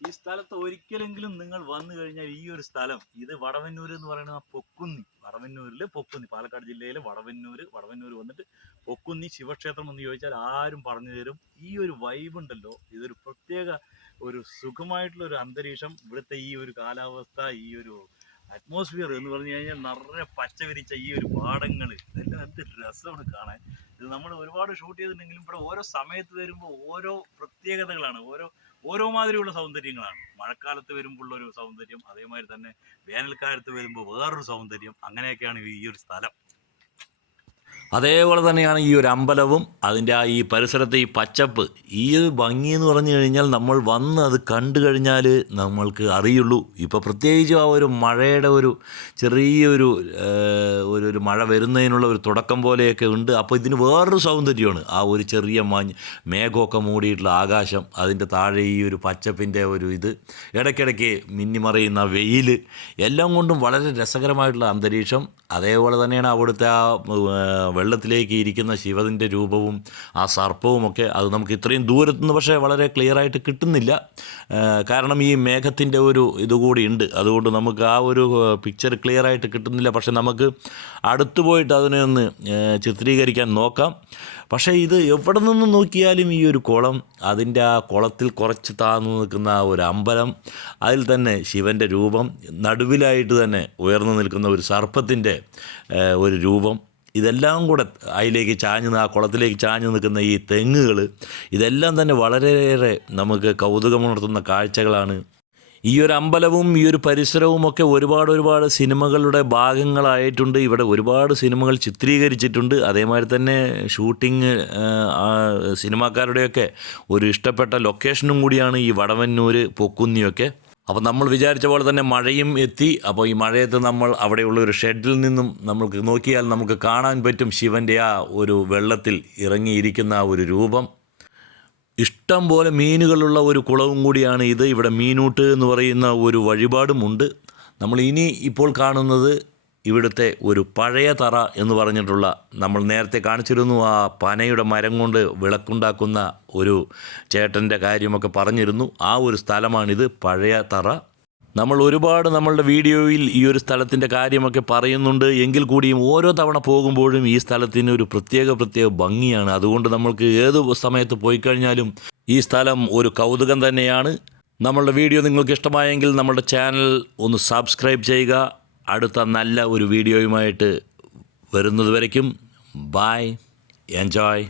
ഈ സ്ഥലത്ത് ഒരിക്കലെങ്കിലും നിങ്ങൾ വന്നു കഴിഞ്ഞാൽ ഈ ഒരു സ്ഥലം ഇത് വടവന്നൂർ എന്ന് പറയുന്ന പൊക്കുന്നി വടവന്നൂരിൽ പൊക്കുന്നി പാലക്കാട് ജില്ലയിലെ വടവന്നൂർ വടവന്നൂർ വന്നിട്ട് പൊക്കുന്നി ശിവക്ഷേത്രം എന്ന് ചോദിച്ചാൽ ആരും പറഞ്ഞു തരും. ഈ ഒരു വൈബ് ഉണ്ടല്ലോ ഇതൊരു പ്രത്യേക ഒരു സുഖമായിട്ടുള്ള ഒരു അന്തരീക്ഷം ഇവിടുത്തെ ഈ ഒരു കാലാവസ്ഥ ഈ ഒരു അറ്റ്മോസ്ഫിയർ എന്ന് പറഞ്ഞു കഴിഞ്ഞാൽ നിറയെ പച്ചവിരിച്ച ഈ ഒരു പാടങ്ങൾ ഇതെല്ലാം എന്ത് രസമാണ് കാണാൻ. ഇത് നമ്മൾ ഒരുപാട് ഷൂട്ട് ചെയ്തിട്ടുണ്ടെങ്കിലും ഇവിടെ ഓരോ സമയത്ത് വരുമ്പോൾ ഓരോ പ്രത്യേകതകളാണ് ഓരോ ഓരോ മാതിരിയുള്ള സൗന്ദര്യങ്ങളാണ്. മഴക്കാലത്ത് വരുമ്പോൾ ഒരു സൗന്ദര്യം അതേമാതിരി തന്നെ വേനൽക്കാലത്ത് വരുമ്പോൾ വേറൊരു സൗന്ദര്യം അങ്ങനെയൊക്കെയാണ് ഈ ഒരു സ്ഥലം. അതേപോലെ തന്നെയാണ് ഈ ഒരു അമ്പലവും അതിന്റെ ആ ഈ പരിസരത്തെ ഈ പച്ചപ്പ് ഈ ഭംഗി എന്ന് പറഞ്ഞു കഴിഞ്ഞാൽ നമ്മൾ വന്ന് അത് കണ്ടു കഴിഞ്ഞാൽ നമ്മൾക്ക് അറിയുള്ളൂ. ഇപ്പോൾ പ്രത്യേകിച്ചും ആ ഒരു മഴയുടെ ഒരു ചെറിയൊരു ഒരു ഒരു മഴ വരുന്നതിനുള്ള ഒരു തുടക്കം പോലെയൊക്കെ ഉണ്ട്. അപ്പോൾ ഇതിന് വേറൊരു സൗന്ദര്യമാണ്. ആ ഒരു ചെറിയ മഞ്ഞ് മേഘമൊക്കെ മൂടിയിട്ടുള്ള ആകാശം അതിന്റെ താഴെ ഈ ഒരു പച്ചപ്പിന്റെ ഒരു ഇത് ഇടയ്ക്കിടയ്ക്ക് മിന്നിമറയുന്ന വെയിൽ എല്ലാം കൊണ്ടും വളരെ രസകരമായിട്ടുള്ള അന്തരീക്ഷം. അതേപോലെ തന്നെയാണ് അവിടുത്തെ ആ വെള്ളത്തിലേക്ക് ഇരിക്കുന്ന ശിവതിന്റെ രൂപവും ആ സർപ്പവുമൊക്കെ അത് നമുക്ക് ഇത്രയും ദൂരത്തുനിന്ന് പക്ഷേ വളരെ ക്ലിയറായിട്ട് കിട്ടുന്നില്ല. കാരണം ഈ മേഘത്തിന്റെ ഒരു ഇതുകൂടി ഉണ്ട്. അതുകൊണ്ട് നമുക്ക് ആ ഒരു പിക്ചർ ക്ലിയറായിട്ട് കിട്ടുന്നില്ല. പക്ഷേ നമുക്ക് അടുത്തു പോയിട്ട് അതിനെ ഒന്ന് ചിത്രീകരിക്കാൻ നോക്കാം. പക്ഷേ ഇത് എവിടെ നിന്ന് നോക്കിയാലും ഈ ഒരു കുളം അതിന്റെ ആ കുളത്തിൽ കുറച്ച് താഴ്ന്നു നിൽക്കുന്ന ഒരു അമ്പലം അതിൽ തന്നെ ശിവന്റെ രൂപം നടുവിലായിട്ട് തന്നെ ഉയർന്നു നിൽക്കുന്ന ഒരു സർപ്പത്തിന്റെ ഒരു രൂപം ഇതെല്ലാം കൂടെ അതിലേക്ക് ചാഞ്ഞ് ആ കുളത്തിലേക്ക് ചാഞ്ഞ് നിൽക്കുന്ന ഈ തെങ്ങുകൾ ഇതെല്ലാം തന്നെ വളരെയേറെ നമുക്ക് കൗതുകമുണർത്തുന്ന കാഴ്ചകളാണ്. ഈ ഒരു അമ്പലവും ഈ ഒരു പരിസരവും ഒക്കെ ഒരുപാട് ഒരുപാട് സിനിമകളുടെ ഭാഗങ്ങളായിട്ടുണ്ട്. ഇവിടെ ഒരുപാട് സിനിമകൾ ചിത്രീകരിച്ചിട്ടുണ്ട്. അതേമാതിരി തന്നെ ഷൂട്ടിങ് സിനിമാക്കാരുടെയൊക്കെ ഒരു ഇഷ്ടപ്പെട്ട ലൊക്കേഷനും കൂടിയാണ് ഈ വടവന്നൂർ പൊക്കുന്നിയൊക്കെ. അപ്പോൾ നമ്മൾ വിചാരിച്ച പോലെ തന്നെ മഴയും എത്തി. അപ്പോൾ ഈ മഴയത്ത് നമ്മൾ അവിടെയുള്ള ഒരു ഷെഡിൽ നിന്നും നമുക്ക് നോക്കിയാൽ നമുക്ക് കാണാൻ പറ്റും ശിവന്റെ ആ ഒരു വെള്ളത്തിൽ ഇറങ്ങിയിരിക്കുന്ന ആ ഒരു രൂപം. ഇഷ്ടം പോലെ മീനുകളുള്ള ഒരു കുളവും കൂടിയാണ് ഇത്. ഇവിടെ മീനൂട്ട് എന്ന് പറയുന്ന ഒരു വഴിപാടുമുണ്ട് നമ്മൾ ഇനി ഇപ്പോൾ കാണുന്നത് ഇവിടുത്തെ ഒരു പഴയ തറ എന്ന് പറഞ്ഞിട്ടുള്ള നമ്മൾ നേരത്തെ കാണിച്ചിരുന്നു ആ പനയുടെ മരം കൊണ്ട് വിളക്കുണ്ടാക്കുന്ന ഒരു ചേട്ടന്റെ കാര്യമൊക്കെ പറഞ്ഞിരുന്നു. ആ ഒരു സ്ഥലമാണിത് പഴയ തറ. നമ്മൾ ഒരുപാട് നമ്മളുടെ വീഡിയോയിൽ ഈ ഒരു സ്ഥലത്തിന്റെ കാര്യമൊക്കെ പറയുന്നുണ്ട്. എങ്കിൽ കൂടിയും ഓരോ തവണ പോകുമ്പോഴും ഈ സ്ഥലത്തിന് ഒരു പ്രത്യേക പ്രത്യേക ഭംഗിയാണ്. അതുകൊണ്ട് നമ്മൾക്ക് ഏത് സമയത്ത് പോയി കഴിഞ്ഞാലും ഈ സ്ഥലം ഒരു കൗതുകം തന്നെയാണ്. നമ്മളുടെ വീഡിയോ നിങ്ങൾക്ക് ഇഷ്ടമായെങ്കിൽ നമ്മളുടെ ചാനൽ ഒന്ന് സബ്സ്ക്രൈബ് ചെയ്യുക. അടുത്ത നല്ല ഒരു വീഡിയോയുമായിട്ട് വരുന്നത് വരയ്ക്കും. Bye enjoy